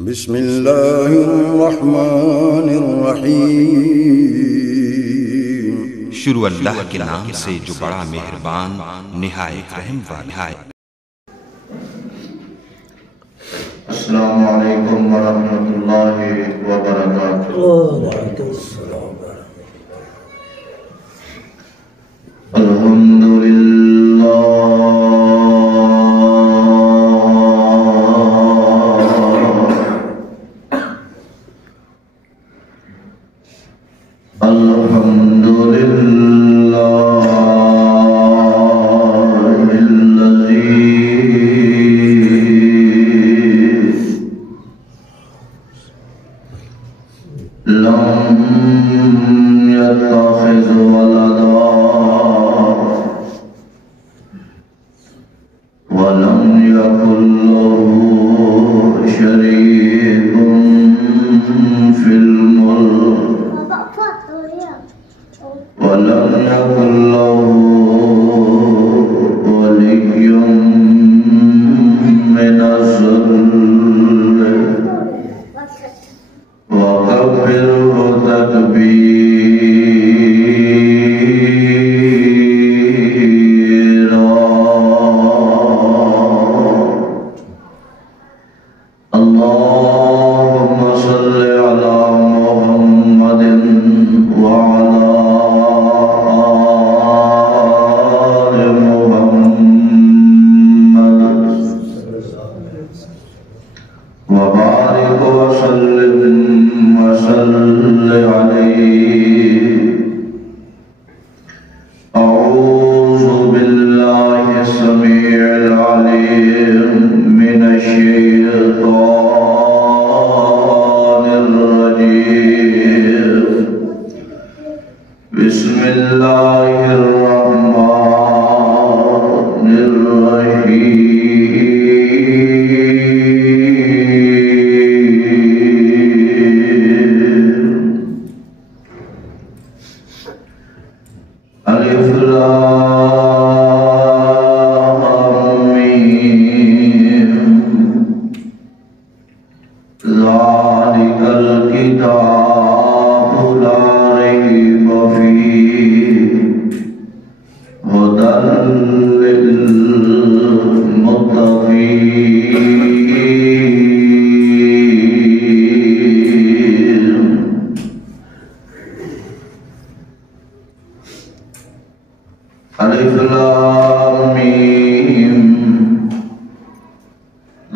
بسم اللہ الرحمن الرحیم۔ شروع اللہ کے نام سے جو بڑا مہربان نہایت رحم والا ہے۔ السلام علیکم ورحمۃ اللہ وبرکاتہ۔ وعلیکم السلام الحمد للہ الحمد للہ الذی لم يتخذ ولدا ولم يكن له شريك في الملك ولم يكن له ولي من الذل وكبره تكبيرا۔ اللهم صل على محمد وعلى آل محمد وبارك وسلم عليه۔ أعوذ بالله السميع العليم من الشيطان الرجيم۔ بسم الله الرحمن الرحيم۔ الف لام میم ذالک الکتاب لا ریب فیہ ھدی للمتقین۔ الف لام میم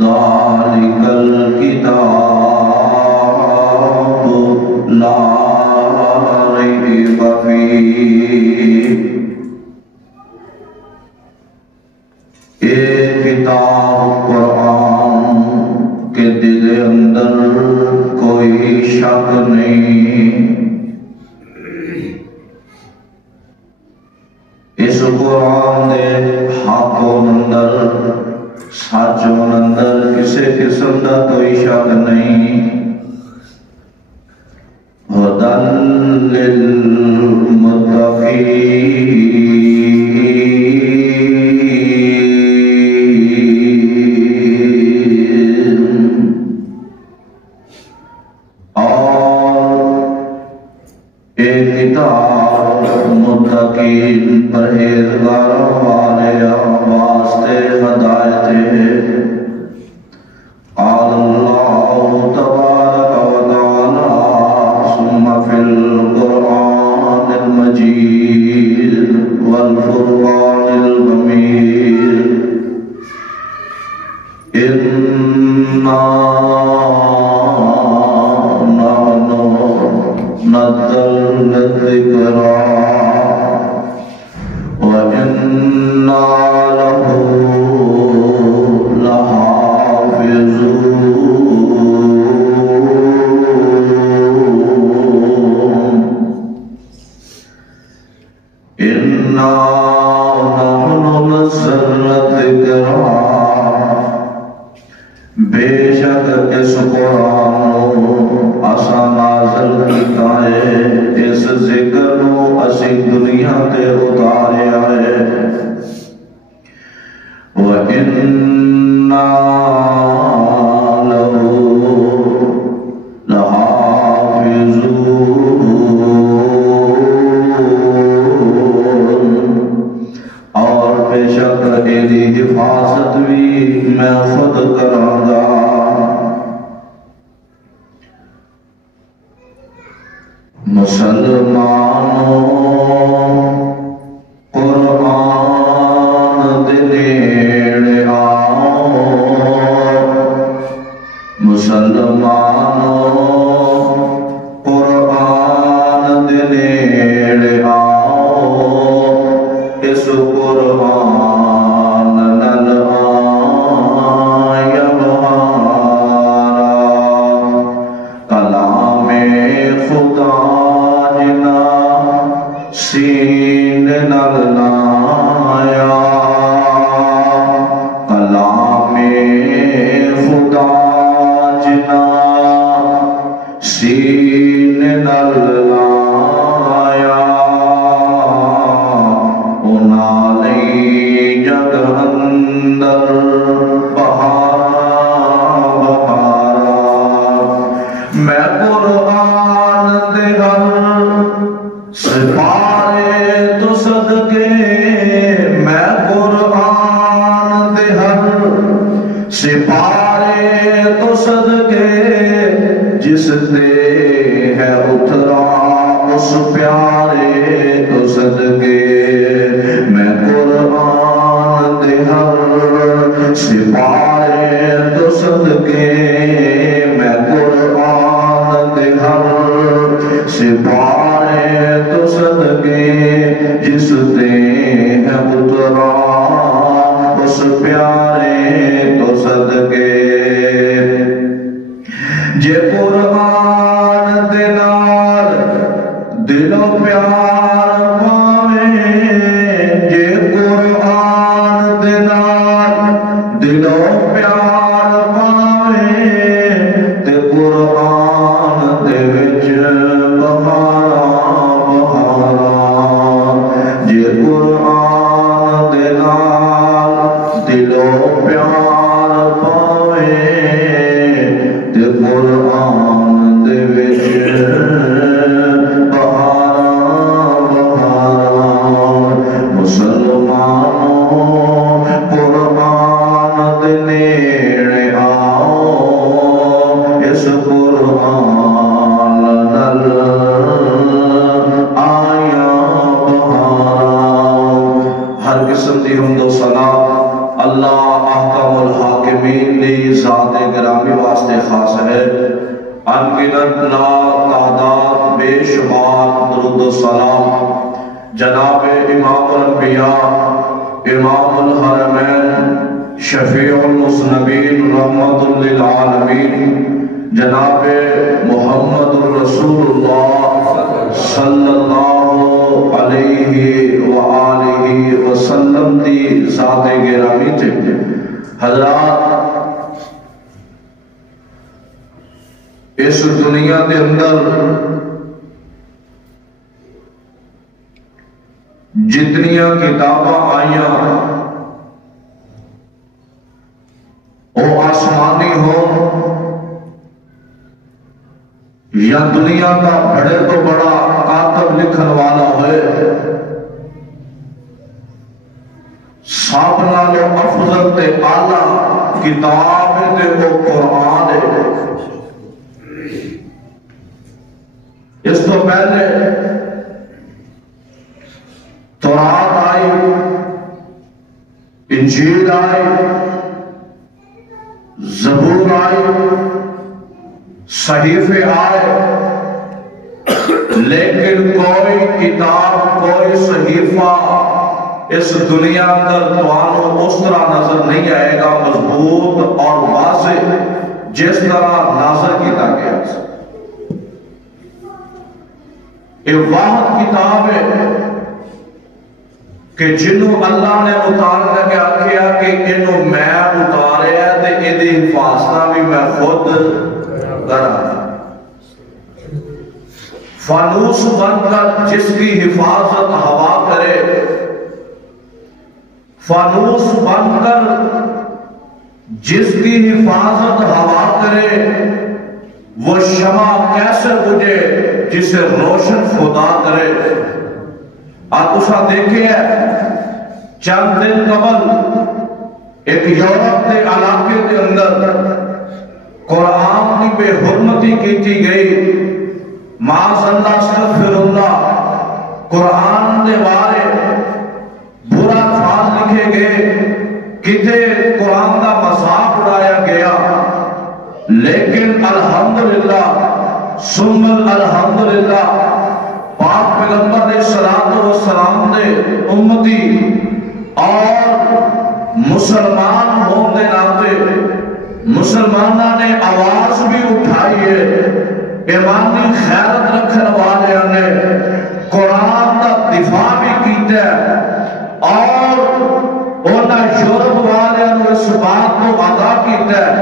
ذالک الکتاب لا ریب فیہ۔ ایک کتاب قرآن کے دل اندر کوئی شک نہیں۔ اس قرآن دے حقوں اندر سچوں اندر کسی قسم دا کوئی شک نہیں۔ ھدی للمتقین۔ اور ایک کتاب متقین پرہیزگاروں والے واسطے ہدایت ہے۔ قال اللہ تبارک و تعالی ثم فی القرآن المجید والفرقان الحمید انا نحن نزلنا الذکر وإنا له لحافظون۔ إنا نحن نزلنا الذکر، بے شک اس قرآن اسا نازل کیتا ہے، اس ذکر نو اسی دنیا تے اتاریا ہے۔ وَإِنَّا لَهُ مسلمانوں قرآن دے نیڑے آؤ، مسلمانوں قرآن دے نیڑے آؤ، اس قرآن نال آیا بہارا، کلام خدا جنا سین نال لایا، کلام خدا جنا سین نال لایا، انہاں لئی جگ اندر بہارا بہارا، میں قرآن دے ہر سپارے تو صدقے، میں قرآن دے ہر سپارے تو صدقے، جس تے ہے اترا اس پیارے تو صدقے، میں قرآن دے ہر سپارے تو صدقے، میں قرآن دے ہر سپارے تو صدقے، جس تے ہے اترا اس پیارے تو صدقے، جے قرآن دے نال دلو پیار پاویں، جے قرآن دے نال دلو پیار پاویں، تے قرآن دے وچ بہارا بہارا، جے قرآن دے نال دلو پیار پاویں، تے قرآن دے وچ بہارا بہارا، مسلمانوں قرآن دے نیڑے آؤ، اس قرآن نال آیا بہارا، ہر قسم دی حمد و ثنا اللہ احکم الحاکمین دی ذات گرامی واسطے خاص ہے، انگنت لا تعداد بے شمار درود و سلام جناب امام الانبیاء امام الحرمین شفیع المذنبین رحمت للعالمین جناب محمد رسول اللہ صلی اللہ علیہ وآلہ وسلم دی ذات گرامی تھے۔ حضرات، اس دنیا کے اندر جتنیاں کتاباں آئیاں وہ آسمانی ہو یا دنیا کا بڑے تو بڑا کاتب لکھن والا ہوئے، سب نالوں افضل تے اعلیٰ کتاب تے وہ قرآن ہے۔ اس تو پہلے تورات آئی، انجیل آئی، زبور آئی، صحیفے آئے، لیکن کوئی کتاب کوئی صحیفہ اس دنیا اندر توانوں اس طرح نظر نہیں آئے گا مضبوط اور واضح جس طرح نازل کیا گیا۔ یہ واحد کتاب ہے کہ جنہوں اللہ نے اتارنے کے آکھیا کہ انہوں میں اتارے ہیں تے ادھی حفاظتہ بھی میں خود کرا، فانوس بن کر جس کی حفاظت ہوا کرے، فانوس بن کر جس کی حفاظت ہوا کرے، وہ شمع کیسے بجھے جسے روشن خدا کرے۔ آپ اسا دیکھے ہیں چند دن قبل ایک یورپ کے علاقے کے اندر قرآن کی بے حرمتی کی گئی، معاذ اللہ استغفر اللہ قرآن دے بارے برا الفاظ لکھے گئے، کتے قرآن دا مذاق اڑایا گیا، لیکن الحمدللہ ثم الحمدللہ پاک پیغمبر علیہ السلام دے امتی اور مسلمان ہونے ناتے مسلمانہ نے آواز بھی اٹھائی ہے، ایمانی خیرت رکھنے والے نے قرآن کا دفاع بھی کیتا ہے، اور انہاں یورپ والے نے اس بات کو آگاہ کیتا ہے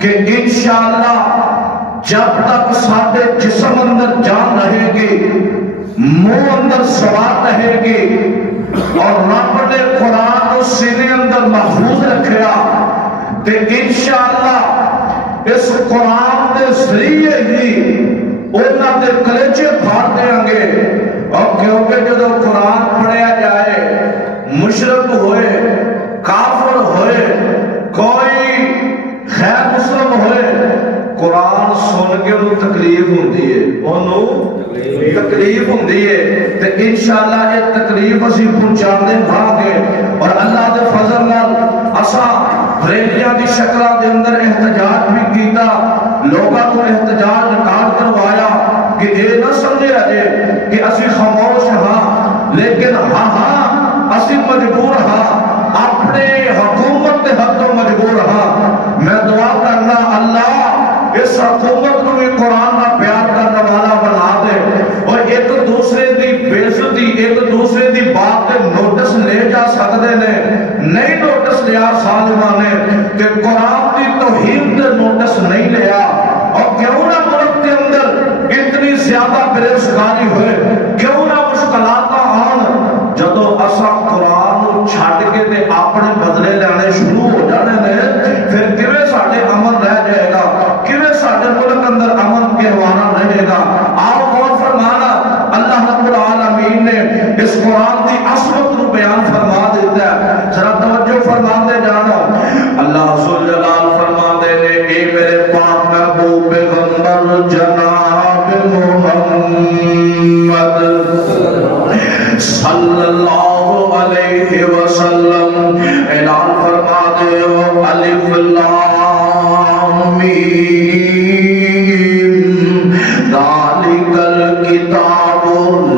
کہ انشاءاللہ جب تک ساڈے جسم اندر جان رہے گی، منہ اندر سواد رہے گی، اور رب نے قرآن کو سینے اندر محفوظ رکھیا، تے انشاءاللہ اس قرآن دے ذریعے ہی انہاں دے کلیجے پھاڑ دیاں گے۔ اور کیونکہ جدو قرآن پڑھیا جائے، مشرک ہوئے، کافر ہوئے، کوئی غیر مسلم ہوئے، قرآن سن کے انہوں تکلیف ہوندی ہے، انہوں تکلیف ہوندی ہے، تو انشاءاللہ یہ تکلیف اسی پہنچا دیں بھاگے، اور اللہ دے فضل نال اسا ریلیاں دی شکلہ دے اندر احتجاج بھی کیتا، لوگاں کو احتجاج ریکارڈ کروایا کہ اے نہ سمجھے اجے کہ اسی خاموش ہاں، لیکن ہاں اسی مجبور ہاں، اپنے حکومت دے حق تو مجبور ہاں۔ میں دعا کرنا اللہ اس حکومت کو بھی قرآن نہ پیار کرنے والا بنا دے، اور ایک دوسرے دی بےعزتی ایک دوسرے دی بات کے نوٹس لے جا سکتے نے، نہیں نوٹس لیا ظالماں نے کہ قرآن دی توہین دے نوٹس نہیں لیا۔ اور کیوں نہ ملک کے اندر اتنی زیادہ بےروزگاری ہوئے، کیوں نہ مشکلات آن، جدو اسا قرآن چھڈ کے تے اپنے بدلے لینے شروع ہو جانے نے، پھر کیویں ساڈے امن رہ جائے گا، کیویں ساڈے ملک اندر امن کہوانا رہے گا۔ آپ غور فرمانا، اللہ رب العالمین نے اس قرآن کی عظمت کو بیان فرما دیتا ہے، ذرا توجہ فرما دے جانا۔ اللہ ذوالجلال فرما دے نے، اے میرے پاک محبوب پیغمبر جناب محمد صلی اللہ علیہ وسلم اعلان فرما دے، الف لام میم ذالک الکتاب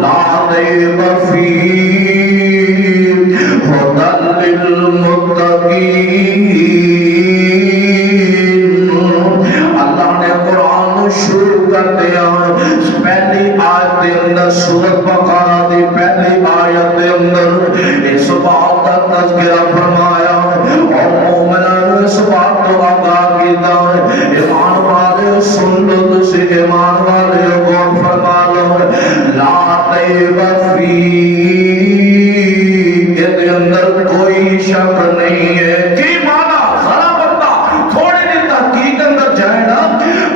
لا ریب فیہ ھدی للمتقین۔ اللہ نے قرآن شروع کر دیا، پہلی آیت کے اندر سورۃ بقرہ دی پہلی آیت کے اندر اس بات کا تذکرہ فرمایا، اور مومنان اس بات کو آگاہ کیتا ہے، ایمان والے سن لو، تسی ایمان والے غور فرما لو، لا ریب فیہ، کے اندر کوئی شک نہیں ہے۔ کی مانا ذرا بندہ تھوڑی دیر تحقیق اندر جائے نا،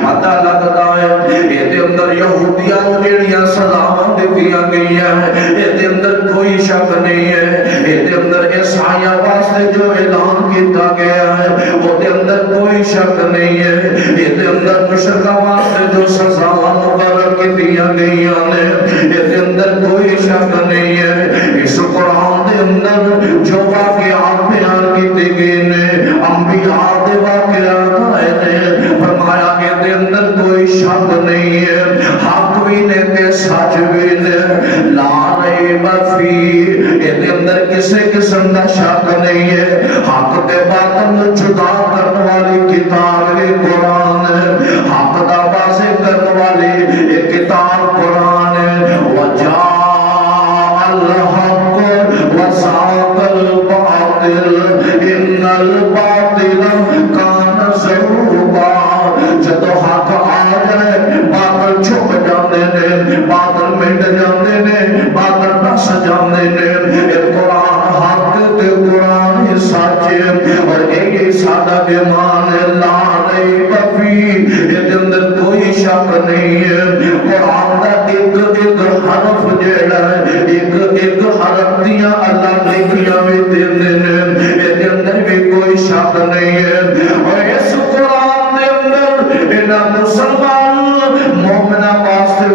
پتہ لگتا ہے یہ اندر یہودیاں جیڑیاں سزاواں دتیاں گئیاں ہیں، یہ اندر کوئی شک نہیں ہے، یہ اندر عیسائیاں واسطے جو اعلان کیتا گیا ہے وہ اندر کوئی شک نہیں ہے، یہ اندر مشرکاں واسطے جو سزاواں مقرر کیتیاں گئیاں نے یہ اندر کوئی شک نہیں ہے۔ اس قرآن دے اندر جو واقعات بیان کیتے گئے نے، انبیاء دے واقعات آئے نے، فرمایا کہ دے اندر کوئی شک نہیں ہے، حق بھی نے تے سچ بھی نے، لا ریب فیہ، دے اندر کسی قسم کا شک نہیں ہے، حق تے باطل جدا کرنے والی کتاب قرآن ہے، حق دا واضح کرنے والی ایک کتاب قرآن ہے، وجاء الحق وزاق الباطل ان الباطل کان زہوقا۔ جدو حق آ جائے باطل چھپ جاندے نے، باطل مٹ جاندے نے، باطل نس جاندے نے۔ قرآن حق تے قرآن ہی سچ ہے، اور یہ ساڈا ایمان ہے، لا ریب فیہ، یہ اندر کوئی شک نہیں ہے۔ قرآن دا ایک ایک حرف جیڑا ہے، ایک ایک حرف دیاں اللہ لکھیاں بھی دیندے نے، یہ اندر بھی کوئی شک نہیں ہے۔ اور اس قرآن دے اندر انہاں مسلمان مومناں واسطے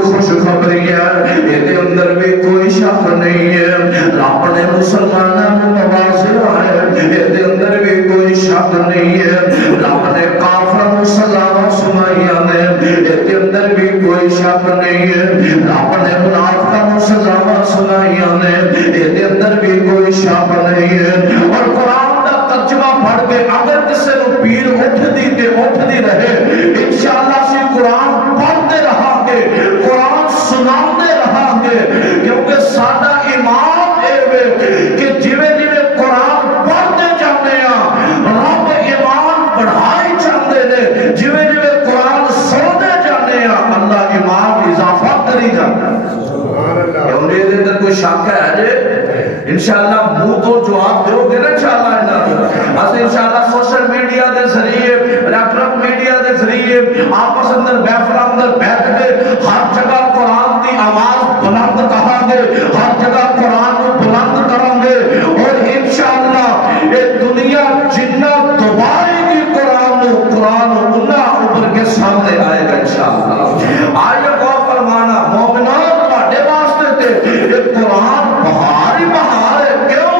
کوئی شک نہیں ہے رب نے منافقاں سزاواں سنائیاں نے اے اندر بھی کوئی شک نہیں ہے اور قرآن دا ترجمہ پڑھ کے اگر کسی نو پیر اٹھدی تے اٹھدی رہے انشاءاللہ سی قرآن پڑھتے رہا گے قرآن سناتے رہا گے کیونکہ ساڈا ایمان اے وے کہ جویں جویں قرآن پڑھتے جاندے ہیں رب ایمان بڑھائی جاندے نے جویں جویں قرآن سنتے جاندے ہیں اللہ ایمان اضافہ کری جاتا ہے کیونکہ یہ اندر کوئی شک ہے جی انشاءاللہ منہ تو جواب دیو گے نا انشاءاللہ اس انشاءاللہ سوشل میڈیا دے ذریعے الیکٹرک میڈیا دے ذریعے آپس اندر محفل اندر بیٹھ کے ہر جگہ قرآن دی آواز بلند کہاں گے ہر جگہ قرآن کو بلند کریں گے اور انشاءاللہ یہ دنیا جنہ دوبارے کی قرآن انہا اوپر کے سامنے آئے گا انشاءاللہ آئیے غور فرمانا مومنان تواڈے واسطے تے یہ قرآن بہار ہی بہار ہے کیوں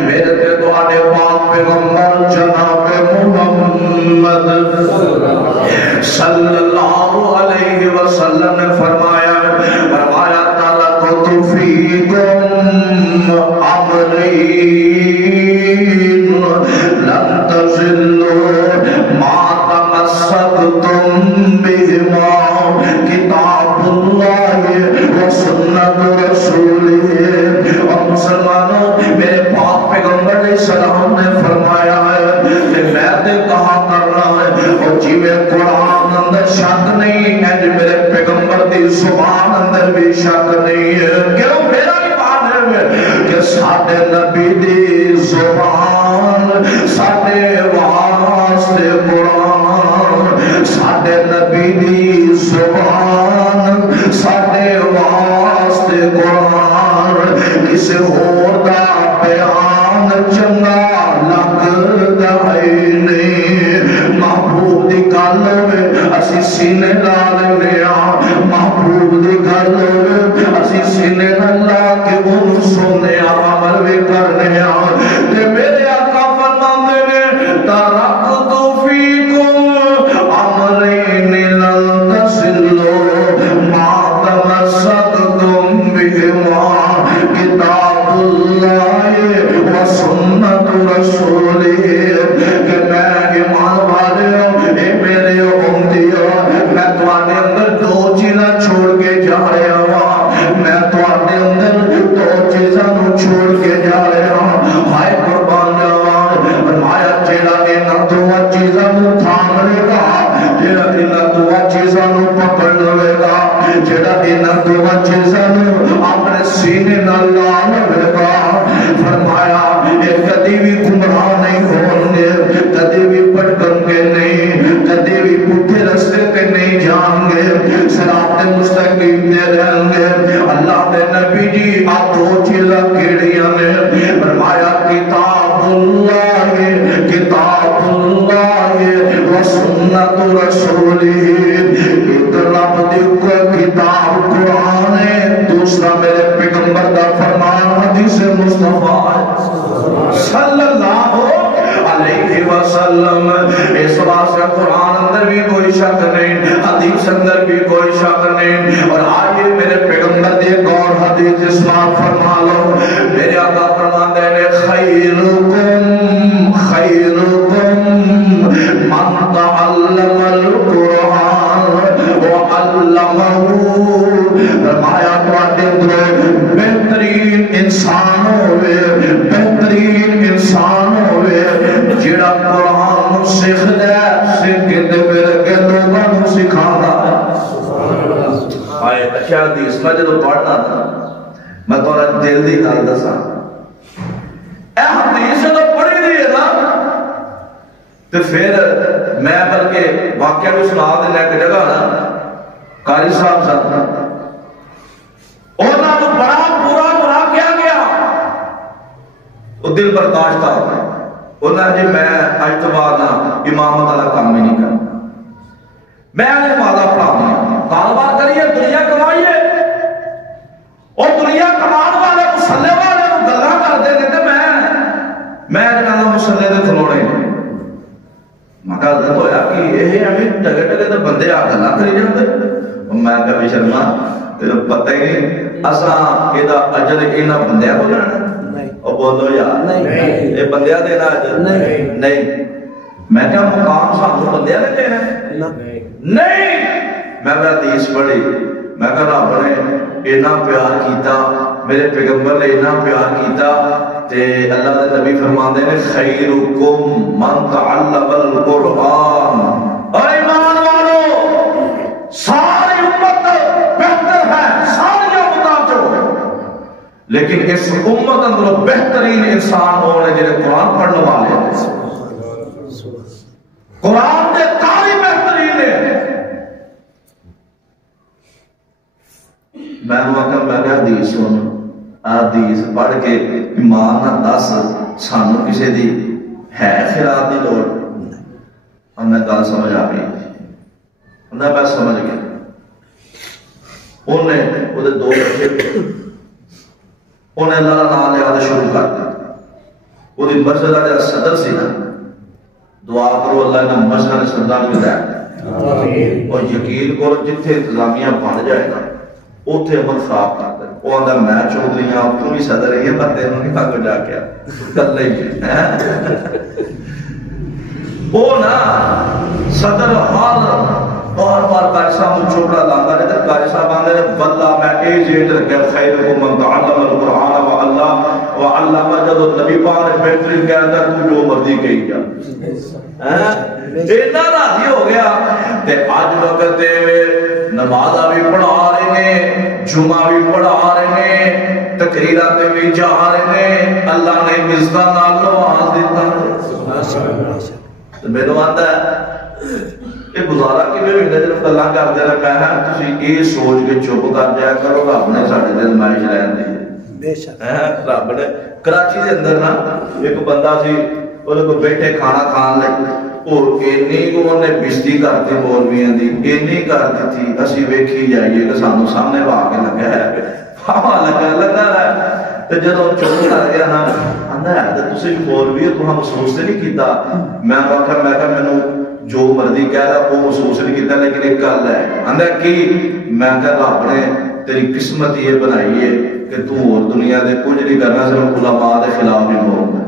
میرے تے تواڈے پاک پیغمبر جناب محمد صلی اللہ علیہ وسلم نے فرمایا تلقت فیکم امرین لن تضلوا ما تمسکتم بہما کتاب اللہ و سنت رسولہ اور مسلمانوں میرے پاک پیغمبر علیہ السلام نے فرمایا ہے کہ میں تے کہا کر رہا ہے اور جیوے قرآن اندر شک نہیں ہے جو میرے پیغمبر دی زبان اندر بھی شک نہیں ہے کیوں میرا ایمان ہے کہ ساڈے نبی دی زبان ساڈے واسطے قرآن ساڈے نبی دی زبان ساڈے واسطے قرآن کسی اور دا بیان چنگا لگدا ہے نہیں محبوب دی گل میں اسی سینے لا لینے محبوب دی گل میں اسی سینے لا کے انہوں سونے عمل بھی کرنے تے میرے آقا فرماندے نے ترکت فیکم امرین لن تضلوا ما تمسکتم بہما کتاب اللہ و سنت رسولہ کہ میں ایمان والے اے میرے امتیوں میں تواڈے اندر دو چیزاں چھوڑ کے جا رہا ہوں میں تواڈے اندر دو چیزاں چھوڑ کے جا رہا ہوں ہائے قربان جاواں فرمایا جیڑا انہاں دو چیزاں تھام لے گا جیڑا انہاں دو چیزاں پکڑ لے گا جیڑا انہاں دو چیزاں اپنے سینے نال لا لے گا فرمایا یہ کدی بھی گمراہ نہیں ہوں گے کدی بھی بھٹکیں گے نہیں کدی بھی پٹھے رستے پہ نہیں جائیں گے صراط مستقیم دے رہیں گے اللہ دے نبی جی آپ دو چیزاں کیڑیاں نے فرمایا کتاب اللہ و سنت رسولہ ایک رب دی کتاب قرآن ہے دوسرا میرے پیغمبر دا فرمان حدیث مصطفیٰ صلی اللہ علیہ وسلم اس واسطے قرآن اندر بھی کوئی شک نہیں حدیث اندر بھی کوئی شک نہیں اور آئیے میرے پیغمبر دے اور حدیث اسلام فرما لو میرے آقا فرماتے ہیں خیرکم من تعلم القرآن وعلمہ فرمایا تواڈے اندر بہترین انسان ہوئے بہترین انسان ہوئے جڑا قرآن نو سیکھدا ہے سیکھ کے تے پھر کے لوگاں نو سکھاوندا ہے آئے اچھا حدیث میں جدوں پڑھنا تھا میں تھوڑا دل دی گل دساں اے حدیث تو پڑھی دی ہے نا تے پھر میں بلکہ واقعہ بھی سنا دینا ایک جگہ نا قاری صاحب صاحب انہاں نو بڑا برا بنا کیا گیا وہ دل برداشت آ گیا انہاں جی میں اج تو بعد امامت والا کام ہی نہیں کرنا میں نے مالا پڑھاؤں کاروبار کریے دنیا کمائیے اور دنیا کمان والے مسلے والے گلا کرتے ہیں کہ میں کہنا مسلے دے کھلونے میں گل تو ہوا کہ یہ ٹگے ٹگے تو بندے آ گلا کری جاتے میں کہا بھی شرما تیرے پتہ ہی نہیں اساں یہ اجر انہاں بندیاں کو لینا اور بولو یار یہ بندیاں دینا اجر نہیں میں کہا مقام سانو بندیاں نے دینا نہیں میں نے حدیث پڑھی میں کہا رب نے اتنا پیار کیتا میرے پیغمبر نے اتنا پیار کیتا تے اللہ دے نبی فرماندے نے خیرکم من تعلم القرآن اور ایمان والو ساری امت بہتر ہے ساری امت لیکن اس امت اندر بہترین انسان ہونے جنہیں قرآن پڑھنے والے ہیں قرآن کے قاری بہترین ہے میں نے حدیث سن حدیث پڑھ کے ایمان نہ دس سانو کسی دی ہے خیرات دی لوڑ اور میں گل سمجھ آ گئی میں بس سمجھ گیا انہیں وہ دو بچے انہیں اللہ نام لیا شروع کر دیا وہ مسجد کا جو صدر سی نا دعا کرو اللہ نے مسجد نے صدر ملا اور یقین کرو جتھے انتظامیہ بن جائے گا اوتھے عمل خراب کر دے وہ آدھا میں چودھری ہوں تو بھی صدر ہے یہ بات انہوں نے کہا کو جا کے کر لیں گے وہ نا صدر حال بار بار قاری صاحب کو چوکڑا لاتا رہے تھے قاری صاحب آنے رہے واللہ میں ایجنٹ رکھے خیرکم من تعلم القرآن وعلم جدو نبی پاک نے بہترین کہا تھا تو جو مرضی کہی جا اتنا راضی ہو گیا تے آج وقت نمازہ بھی پڑھا رہے ہیں جمعہ بھی پڑھا رہے ہیں تقریرات بھی جا رہے ہیں اللہ نے مزدہ نالو آز دیتا تو میں نے آتا ہے یہ گزارا کی میں بھی جب اللہ کرتے رہے میں ہے تسی یہ سوچ کے چپ کر جایا کرو رب نے ساڑھے دن مائش رہن دی رب نے کراچی دے اندر نا ایک بندہ سی انہیں کو بیٹھے کھانا کھان لگ اور اینی کو انہیں بشتی کرتی مولویاں دی اینی کرتی تھی اسی ویکھی جائیے کہ سانو سامنے واقع لگا ہے پاپا لگا ہے تو جب چپ کر گیا نا اندھا ہے تو تسی مولوی ہے تو ہم محسوس سے نہیں کیتا میں کہا میں نے جو مرضی کہہ رہا وہ محسوس نہیں کیتا لیکن ایک گل ہے اندھا کی میں کہا رب نے تیری قسمت یہ بنائی ہے کہ تو اور دنیا دے کچھ نہیں کرنا صرف علماء دے خلاف نہیں بولنا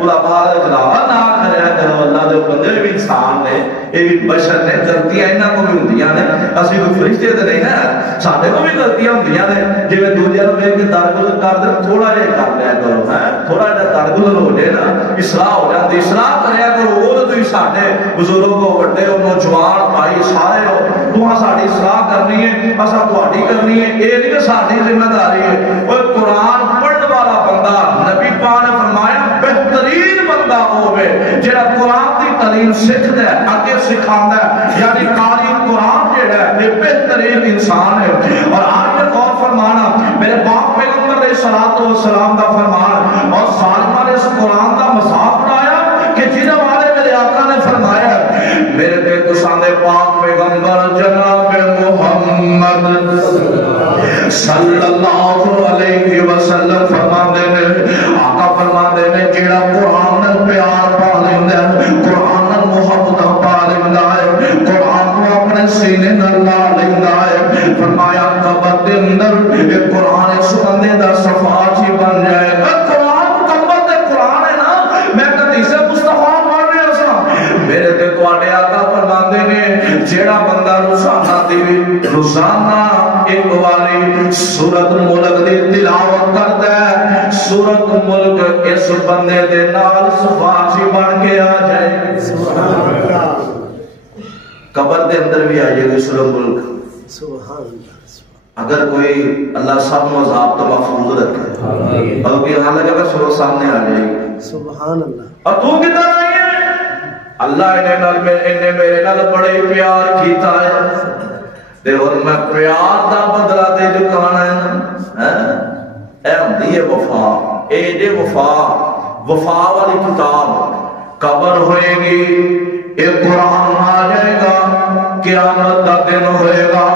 علماء دے خلاف نہ کریا کرو اللہ دے بندے بھی انسان نے یہ بھی بشر نے غلطیاں انہاں کو بھی ہوندیاں نے اسی کوئی فرشتے تے نہیں نا ساڈے کو بھی غلطیاں ہوندیاں نے جویں دوجے نوں ویکھ کے درگزر کر دے تھوڑا جہا کر لیا کرو تھوڑا جہا درگزر ہو جائے نا اصلاح ہو جاتی اصلاح کریا کرو وہ تو ساڈے بزرگ کو وڈے نوجوان بھائی سارے تہاں ساڈی اصلاح کرنی ہے اساں تہاڈی کرنی ہے یہ نہیں کہ ساڈی ذمہ داری ہے وہ قرآن پڑھنے والا بندہ نبی پاک نے فرمایا بہترین بندہ ہوے جڑا قرآن دی تعلیم سکھدا ہے اگے سکھاندا ہے یعنی قاری قرآن جڑا ہے یہ بہترین انسان ہے اور آج میں غور فرمانا میرے باپ پیغمبر علیہ الصلوۃ والسلام کا فرمان اور ظالماں نے اس قرآن کا مذاق اڑایا کہ جنہاں والے میرے آقا نے فرمایا میرے تے تساں پاک پیغمبر جناب محمد صلی اللہ علیہ وسلم فرماندے نے آقا فرماندے نے جڑا قرآن نال پیار پا لیندا ہے قرآن نال محبت پا لیندا ہے قرآن کو اپنے سینے نال لا لیندا ہے فرمایا قبر دے اندر یہ قرآن اس بندے دا شفاعت ہی بن جائے گا قرآن قبر دے قرآن ہے نا میں کدی سے مصطفی پڑھ رہا سا میرے تے تواڈے آقا فرماندے نے جڑا بندہ روزانہ ایک باری سورۃ ملک دی تلاوت کرتا ہے سورۃ ملک اس بندے دے نال سفارشی بن کے آ جائے سبحان اللہ قبر دے اندر بھی آئیے گی سورۃ ملک سبحان اللہ اگر کوئی اللہ سب عذاب تو محفوظ رکھے اور کوئی حال لگے گا سورۃ سامنے آ جائے گی سبحان اللہ اور تو کدھر آئی ہے اللہ نے میرے نال بڑے پیار کیتا ہے تے اور میں پیار دا بدلہ دے چکانا ہے اے ہوندی ہے وفا اے جے وفا والی کتاب قبر ہوئے گی ایک قرآن آ جائے گا قیامت کا دن ہوئے گا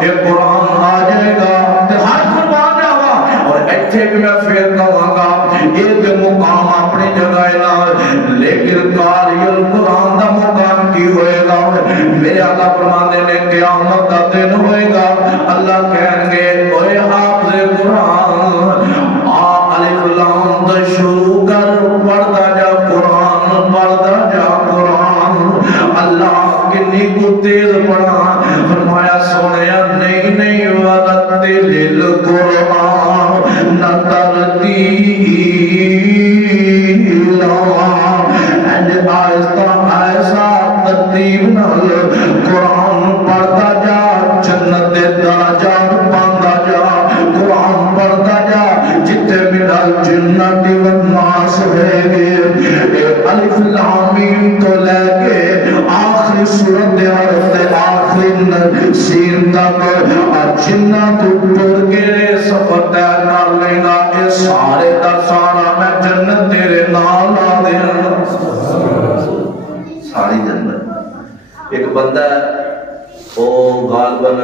ایک قرآن آ جائے گا تے ہر قربان جاوا اور ایتھے بھی میں پھر کہاں گا ایک مقام اپنی جگہ نہ لیکن قاری القرآن دا مقام کی ہوئے گا میرے آقا فرماندے نے قیامت کا دن ہوئے گا اللہ کہیں گے اوے حافظ قرآن الف لام تو شروع کر پڑھتا جا قرآن پڑھتا جا قرآن اللہ کنی کو تیز پڑھا فرمایا سونیا نہیں ورتل القرآن نہ ترتیلا آہستہ آہستہ ترتیب نال قرآن پڑھتا جا جنت دے درجات پاندا جا قرآن پڑھتا جا جتے منال جنت والناس ہے گے الف لام میم تو لے کے آخری سورت حرف آخری سین تک جنت ٹر کے سفر طے کر لینا اے سارے دا سارا میں جنت تیرے نال لا دینا ساری جنت ایک بندہ ہے وہ غالباً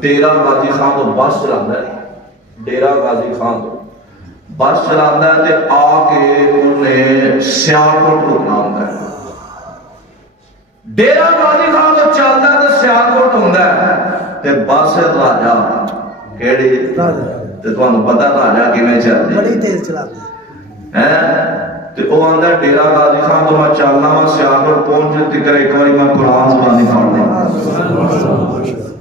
ڈیرہ غازی خان تو بس چلاتا ہے ڈیرہ غازی خان تو بس چلاتا ہے تے آ کے انہیں سیالکوٹ رکنا ہوتا ہے ڈیرہ غازی خان تو چلتا ہے تے سیالکوٹ ہوتا ہے تے بس راجا کیڑی تے تانوں پتہ راجا کیویں چلدی بڑی تیز چلاتا ہے تے او آندا ڈیرہ غازی خان تو میں چلنا وا سیالکوٹ پہنچ تک ایک باری میں قرآن زبانی پڑھ لیں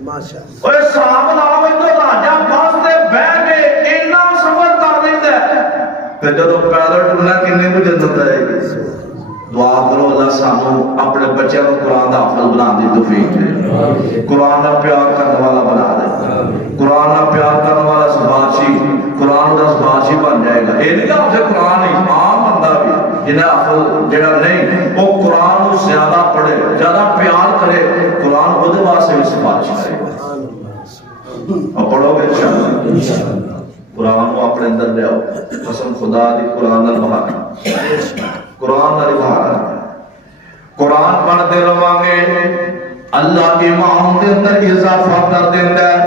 ماشاءاللہ اوے صاحب نال تو راجا بس تے بیٹھ کے اتنا سفر کر دیندا ہے تے جدوں پیدل ٹرنا کنے کو جنت آئے گی دعا کرو اللہ سانو اپنے بچوں کو قرآن دا حافظ بنا دی توفیق دے قرآن دا پیار کرنے والا بنا دے قرآن دا پیار کرنے والا سباشی قرآن دا سباشی بن جائے گا یہ نہیں کہ آپ سے قرآن نہیں عام بندہ بھی جنہیں حافظ جڑا نہیں وہ قرآن کو زیادہ پڑھے زیادہ پیار کرے قرآن خود واسطے بھی سباشی کرے اور پڑھو گے انشاءاللہ قرآن کو اپنے اندر لے آؤ قسم خدا دی قرآن دا بہانا قرآن دا بہانا قرآن پڑھتے رہواں گے اللہ ایمان دے اندر اضافہ کر دیتا ہے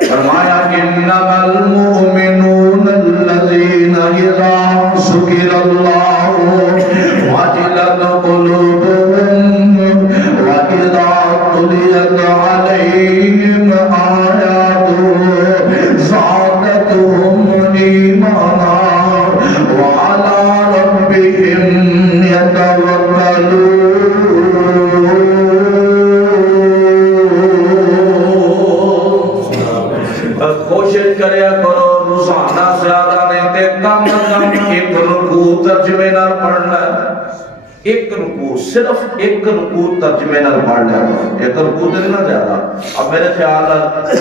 فرمایا انما المؤمنون الذين اذا ذكر الله وجلت قلوبهم واذا تليت عليهم آياته زادتهم ایمانا وعلى ربهم يتوكلون کوشش کریا کرو روزانہ زیادہ نہیں تے کم کم ایک رکوع ترجمے نال پڑھنا ایک رکوع صرف ایک رکوع ترجمے نال پڑھنا ایک رکوع تے نہ زیادہ اب میرے خیال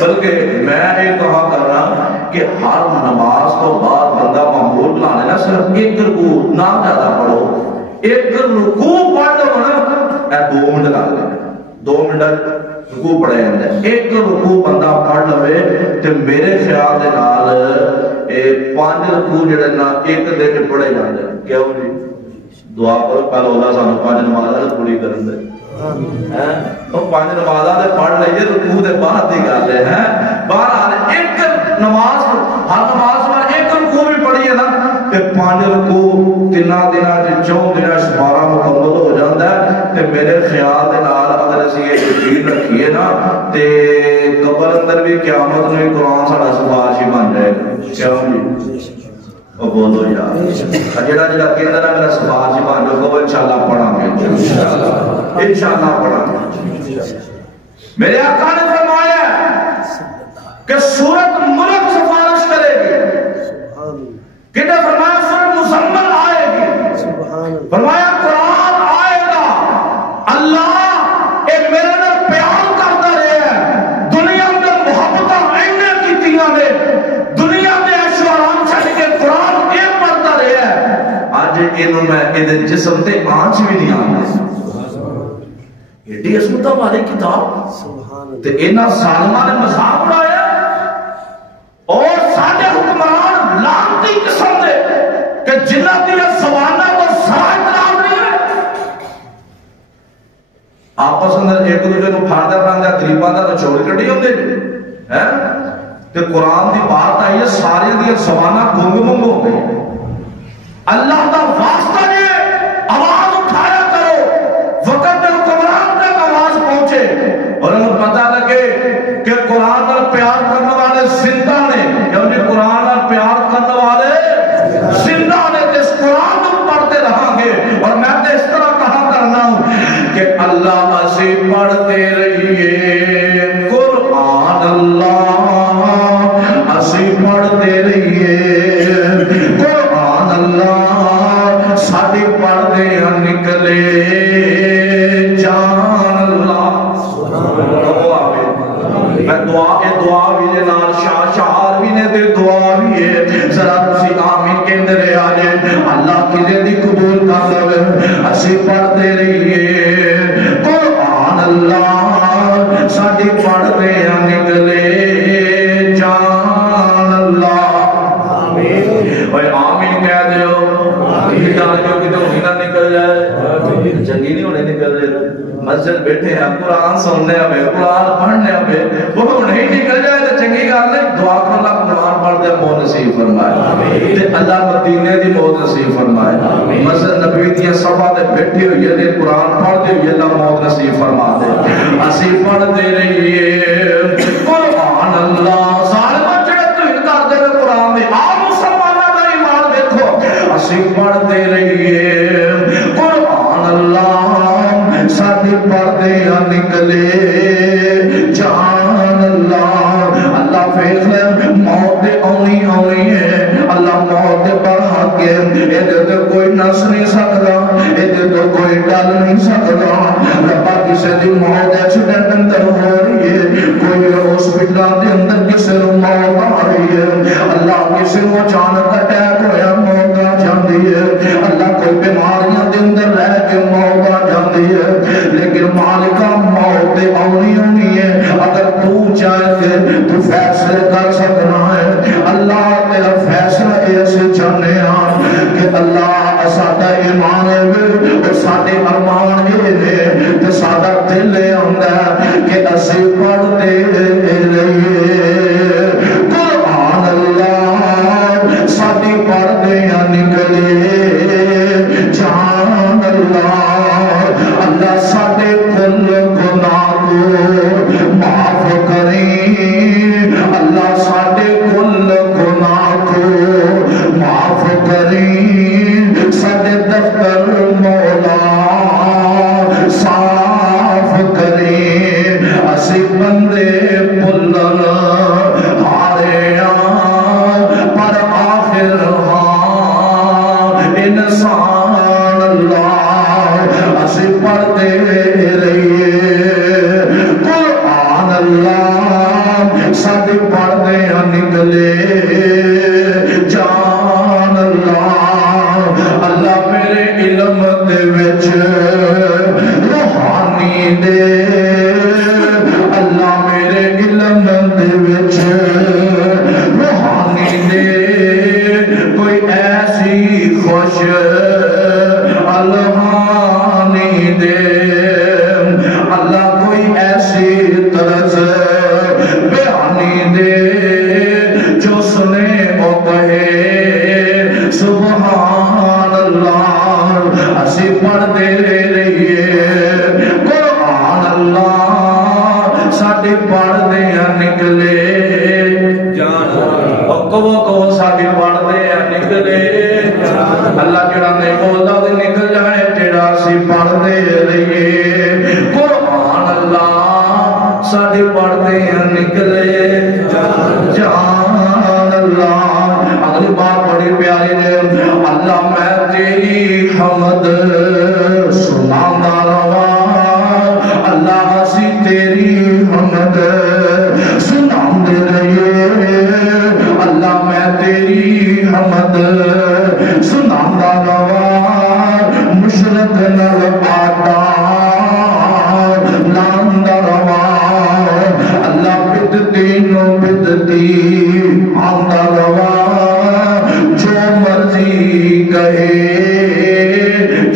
بلکہ میں یہ کہا کر رہا کہ ہر نماز تو بعد بندہ معمول بنانے نا صرف ایک رکوع نہ زیادہ پڑھو ایک رکوع پڑھ لو نا 2 منٹ لگ لیں 2 منٹ رکوع پڑھے جاندے ایک رکوع بندہ پڑھ لوے تے میرے خیال دے نال 5 رکوع جڑے نا ایک دن وچ پڑھے جاندے کیوں جی دعا کرو پہلے اللہ سانو 5 نمازاں پوری کرن دے ہیں او 5 نمازاں تے پڑھ لئیے رکوع دے بعد دی گل ہے بہرحال ایک نماز ہر نماز میں ایک رکوع بھی پڑھی ہے نا تے 5 رکوع 3 دناں وچ 4 دناں شمارا مکمل ہو جاندا ہے تے میرے خیال دے نال اگر اسی یہ یقین رکھیے نا تے قبر اندر بھی قیامت میں قرآن ساڈا سفارشی بن جائے گا کیوں جی او بولو یار جڑا جڑا کہندا نا میرا سفارشی بن جائے گا انشاءاللہ پڑھاں گے انشاءاللہ پڑھاں گے میرے آقا نے فرمایا کہ سورت ملک سفارش کرے گی کہتے فرمایا سورت مزمل آئے گی فرمایا قرآن آئے گا اللہ اے میرے نے پیار کرتا رہے ہیں دنیا میں محبتہ اینے کیتیاں نے دنیا میں ایشواران چھڑ کے قرآن اے پڑھتا رہے ہیں آج انہوں میں ادھر جسم تے آنچ بھی نہیں آنے ایڈی عظمتہ والے کتاب تے اینا ظالمہ نے مذاق اڑایا اور ساڈے حکمران لعنتی قسم دے کہ جنہ دی زبانہ تو سارا احترام نہیں ہے آپس اندر ایک دوسرے کو پھاڑدا پھاڑدا غریباں دا چور کڈی ہوندے ہیں تے قرآن دی بات آئی ہے سارے دی زبانہ گنگ منگ ہو گئی اللہ دا واسطہ ہے آواز اٹھایا کرو وقت حکمران تک آواز پہنچے اور انہیں پتہ لگے کہ قرآن اور پیار کرنے والے زندہ نے، یعنی قرآن اور پیار کرنے والے زندہ نے، جس قرآن کو پڑھتے رہاں گے. اور میں تو اس طرح کہا کرنا ہوں کہ اللہ اسی پڑھتے رہیے قرآن، اللہ اسی پڑھتے رہیے قرآن، اللہ ساڑی پڑھتے نکلے جان اللہ. دعا بھی دے نال شعار بھی نے دے دعا بھی ہے. ذرا تسی آمین کہندے رہے آجے اللہ کی زندگی قبول کر لو. اسی پڑھتے رہیے قرآن، اللہ ساڑی پڑھتے نکلے جان اللہ. اور آمین کہہ دیو. یہ جان جو کہ تو مہینہ نکل جائے جنگی نہیں ہونے نکل جائے. مسجد بیٹھے ہیں قرآن سننے ہمیں قرآن پڑھنے ہمیں وہ نہیں نکل جائے تو چنگی گل نہیں. دعا کر اللہ قرآن پڑھ دے موت نصیب فرمائے تے اللہ مدینے دی موت نصیب فرمائے. مسجد نبوی دی صفا تے بیٹھے ہوئے تے قرآن پڑھ دے ہوئے اللہ موت نصیب فرما دے. اسی پڑھتے رہیے قرآن، اللہ سارے بچے تو انکار دے قرآن دے. آپ مسلمانوں کا ایمان دیکھو. اسی پڑھتے رہیے قرآن، اللہ ساڑی پردے نکلے جان اللہ. اللہ فیصلہ موت آنی آنی ہے. اللہ موت پر حق ہے. ادھر تو کوئی نس نہیں سکتا، ادھر تو کوئی ڈال نہیں سکتا. ربا کسی دی موت ایکسیڈنٹ اندر ہو رہی ہے، کوئی ہاسپٹل دے اندر کسی کو موت آ رہی ہے. اللہ کسی کو اچانک اٹیک ہویا موت آ جاندی ہے. اللہ کوئی بیماریاں دے اندر رہ کے موت آ جاندی ہے. لیکن مالکہ موت آنی ہونی ہے. اگر تو چاہے تو فیصلے کر سکنا ہے. اللہ تیرا فیصلہ ایسے چاہنے ہیں کہ اللہ سادہ ایمان ہے اور سادے ارمان ہے تو سادہ دل ہے کہ اسی پڑھتے رہیے قرآن، اللہ سادی پڑھتے نکلے جان اللہ. اللہ ساڑے کل گناہ کو معاف کریں، اللہ ساڑے کل گناہ کو معاف کریں. ساڑے دفتر مولا صاف کریں. اسی بندے بلن ہارے پر آخر ہاں انسان اللہ. اسی پڑھتے رہیے قرآن، اللہ ساڑی پڑھتے نکلے جان اللہ. اللہ میرے علم دے وچ روحانی دے، اللہ میرے علم دے وچ روحانی دے کوئی ایسی خوش الہانی دے. اللہ کوئی ایسی طرز بیانی دے جو سنے اور کہے سبحان اللہ. اسی پڑھتے رہیے قرآن، اللہ ساڑی پڑھتے نکلے جان. اور کہو ساڑی پڑھتے نکلے. اللہ جڑا نہیں بولتا تو نکل جائے، جڑا سی پڑھتے رہیے قرآن، اللہ ساڑی پڑھتے نکلے جان اللہ. اگلی بات بڑی پیاری ہے. اللہ میں تیری حمد سنانا رہا، اللہ اسی تیری حمد سناندے رہیے. اللہ میں تیری حمد سنانا رہا، مشرق نل آٹا لاندہ رہا. اللہ بدتی نو بدتی آندہ رہا، جو مرضی کہے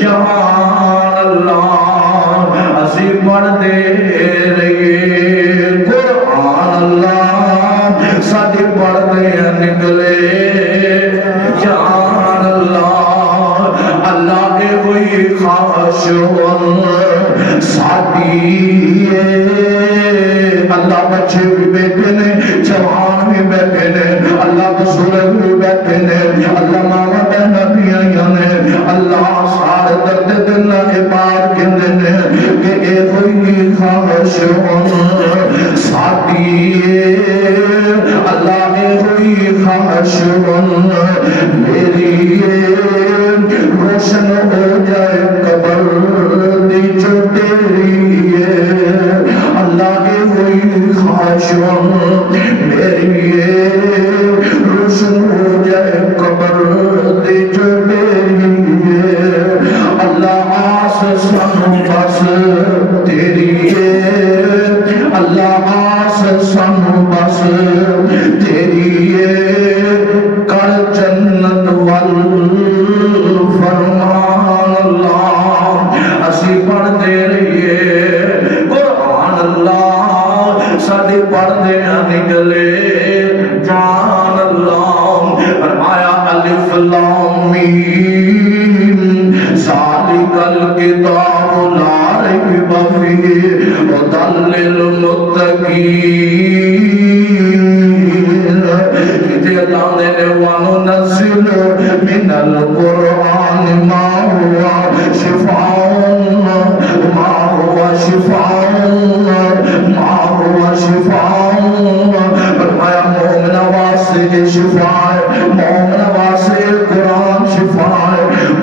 جہان اللہ. اسی پڑھتے رہیے قرآن، اللہ ساڑی پڑھتے نکلے جان اللہ. اللہ کے کوئی خواہش ساڑی اللہ بچے بھی بیٹھے نے جوان بھی بیٹھے نے اللہ بزرگ بھی بیٹھے نے اللہ ماما بہنا بھی آئی نے اللہ سارے درد دل کے بعد کہندے نے کہ اے ہوئی خواہش ساتھی اللہ اے ہوئی خواہش میری روشن ہو جائے قبر دی جو تیری اللہ اے ہوئی خواہش میری روشن ہو جائے قبر دی جو تیری اللہ آس سن بس تیری اللہ آس سن بس تیری کر جنت وال فرمان اللہ اسی پڑھتے رہیے قرآن اللہ ساڈے پڑھدے نکلے جان اللہ فرمایا الف لام میم ذالک الکتاب لا ریب فیہ ھدی للمتقین اللہ نے وَنُنَزِّلُ مِنَ الْقُرْآنِ مَا هُوَ شِفَاءٌ مَا هُوَ شِفَاءٌ مَا هُوَ شِفَاءٌ فرمایا مومن واسطے شفاء مومن واسطے قرآن شفاء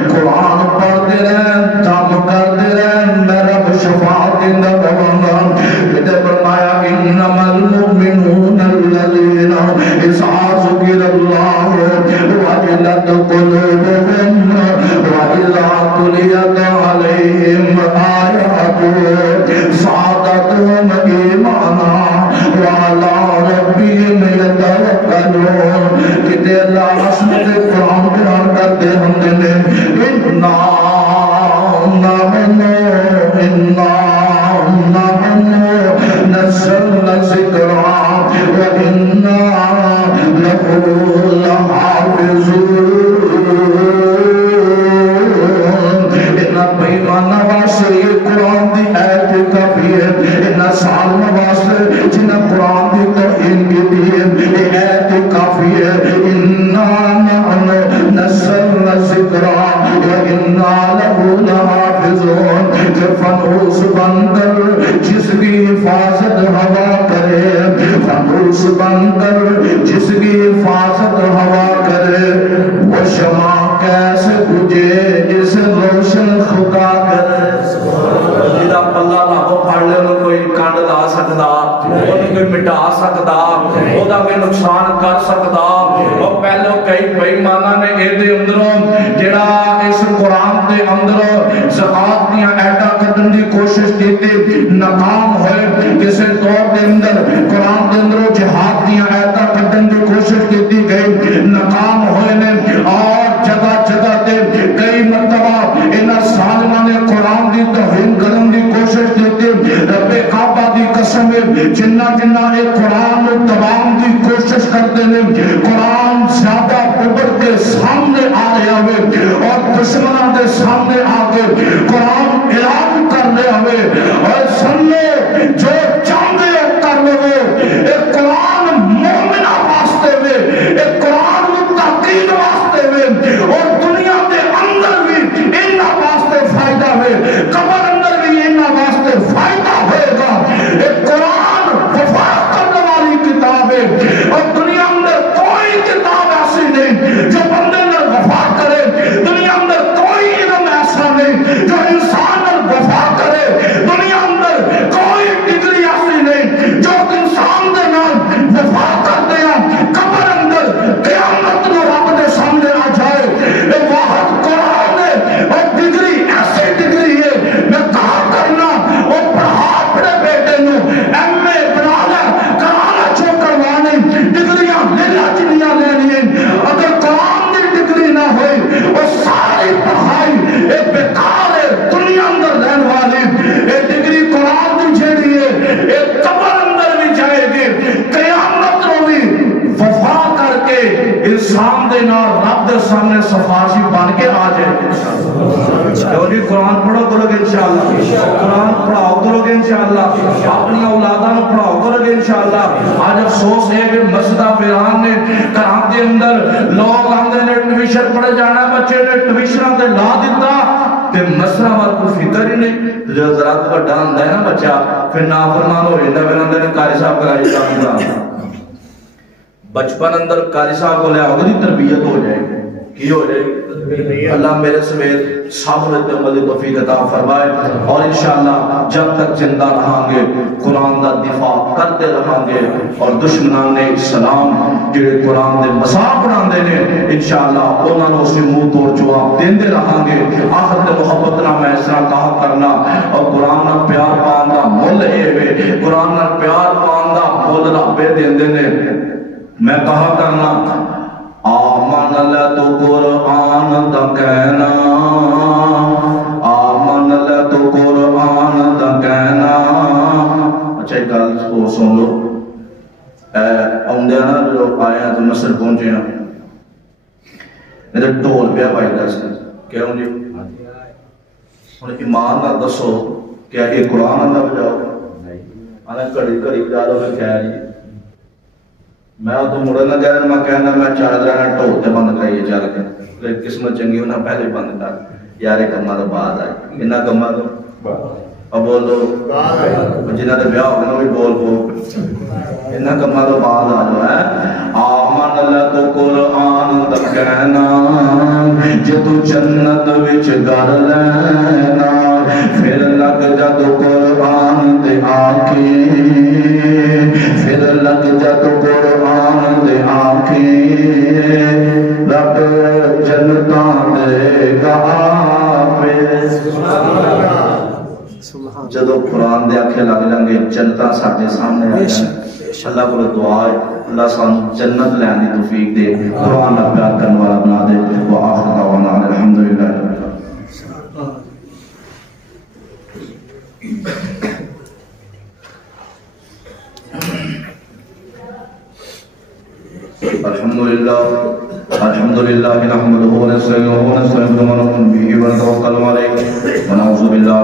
قرآن پڑھتے رہیں دم کرتے رہیں میرا شفاعت دیندا بہنگا فرمایا انما المؤمنون الذين اذا ذكر الله وجلت قلوبهم واذا تليت عليهم آياته زادتهم ايمانا وعلى ربهم يتوكلون کہ اللہ عظمت قرآن بیان کرتے ہم نے نزلنا الذکر وإنا له لحافظون ان پیمان واسطے قرآن دی ایت کافی ہے ان سال واسطے جن قرآن دی توہین کی ہے ایت کافی ہے انا نحن نزلنا الذکر وإنا له لحافظون فنوس بندر جس کی حفاظت ہوا کرے فنوس بندر جس کی حفاظت ہوا کرے وہ شمع کیسے بجھے جس روشن خدا کرے جدا پلہ لاکھوں پڑھ لے انہوں کوئی کانڈ دا سکتا انہوں کوئی مٹا سکتا وہ دا کوئی نقصان کر سکتا وہ پہلو کئی بھائی مانا نے اے دے اندروں جڑا اس قرآن دے اندروں زکاة دیا ایٹا قدم دی کوشش دیتے ناکام ہوئے کسے دور دے اندر قرآن دے اندروں جہاد دیا ایٹا قدم دی کوشش دیتی گئی ناکام ہوئے نے اور جگہ جگہ دے کئی مرتبہ انہا سالمہ نے قرآن دی توہین کرن دی کوشش دیتے رب کعبہ دی قسم جنہ جنہ ایک قرآن تمام دی کوشش کرتے ہیں قرآن زیادہ ببر کے سامنے آ رہے ہوئے اور دشمنہ دے سامنے آگے قرآن اعلان کرنے ہوئے اور سننے جو چاندے کرنے ہوئے ایک قرآن مومنہ واسطے میں ایک قرآن متقین واسطے میں اور دنیا کے اندر بھی انہا واسطے فائدہ ہے قبر اندر بھی انہا واسطے فائدہ ہوئے گا ایک قرآن وفا کرنے والی کتاب ہے اور دنیا اندر کوئی کتاب ایسی نہیں جو بندے اندر وفا کرے دنیا اندر کوئی علم ایسا نہیں جو انسان اندر وفا کرے دنیا اندر کوئی ڈگری ایسی نہیں جو انسان دے نام وفا کرتے ہیں قبر اندر قیامت میں رب دے سامنے آ جائے ایک واحد قرآن ہے اور ڈگری ایسی ڈگری ہے میں کہا کرنا اور پڑھا اپنے بیٹے نو ایم اے بنانا کرانا جو کروانے ڈگریاں لینا چنیاں لینی اگر قرآن دی ڈگری نہ ہوئی اور ساری پڑھائی ایک بیکار ہے دنیا اندر رہن والی ایک ڈگری قرآن دی جھیڑی ہے ایک قبر اندر بھی جائے گی قیامت رو بھی وفا کر کے انسان دے نال رب دے سامنے صفاشی بن کے آ جائے گی کیوں جی قرآن پڑھو کرو گے انشاءاللہ، قرآن پڑھاؤ کرو گے انشاءاللہ، اپنی اولادوں پڑھاؤ کرو گے انشاءاللہ۔ آج افسوس ہے کہ مسجدہ پیران نے گھراں دے اندر لوگ آندے نے ٹیوشن پڑھے جانا، بچے نے ٹیوشناں تے لا دیتا تے مسئلہ وال کو فکر ہی نہیں۔ جو ذرا کو بڑا آندا ہے نا بچہ پھر نافرمان ہو جاتا ہے، پھر آندے نے قاری صاحب کرائی کام کرا۔ بچپن اندر قاری صاحب کو لے آؤ گے تربیت ہو جائے گی، کی ہو جائے گی؟ اللہ میرے سمیت صبر عمل توفیق عطا فرمائے، اور انشاءاللہ جب تک زندہ رہاں گے قرآن دا دفاع کرتے رہاں گے، اور دشمنان اسلام جڑے قرآن دے مذاق بناندے نے انشاءاللہ انہاں نوں اسی منہ توڑ جواب دیندے رہاں گے۔ آخر تے محبت نہ میں اس طرح کہا کرنا، اور قرآن نال پیار پان دا مول اے وے، قرآن نال پیار پان دا مول رب دیندے نے۔ میں کہا کرنا آمن لے تو قرآن دا کہنا، آمن لے تو قرآن دا کہنا۔ اچھا ایک گل کو سن لو، آمدے نا جو آئے ہیں تو مصر پہنچے ہیں، ادھر ڈھول پیا پائی دا سی، کیا ہوں جی انہیں ایمان نہ دسو کیا یہ قرآن اللہ بجاؤ؟ آنے کڑی کڑی بجا دو میں کہہ رہی میں تو مڑے نہ کہنا، میں کہنا میں چاہ رہا ٹھول تے بند کرائیے چل کے، لیکن قسمت چنگی انہیں پہلے بند کر یارے کما تو بعد آئی، انہاں کما تو اب بولو جنہاں دے بیاہ ہو گئے نا بھی بول بول، انہاں کما تو بعد آ جو ہے۔ آمن لے تو قرآن دا کہنا، جے تو جنت وچ گھر لینا، پھر لگ جا تو قرآن دے آکے، پھر لگ جا تو قرآن دے آکے، رب جنتاں دے گا آپے۔ جدو قرآن دے آنکھیں لگ جائیں گے جنتاں ساڑھے سامنے آ جائیں۔ اللہ کو دعا ہے اللہ سان جنت لے آنی توفیق دے، قرآن اللہ پیار کرنے والا بنا دے۔ وآخر دعوانا الحمدللہ۔ الحمدللہ نحمدہ ونستعینہ ونستغفرہ ونتوکل علیہ ونعوذ باللہ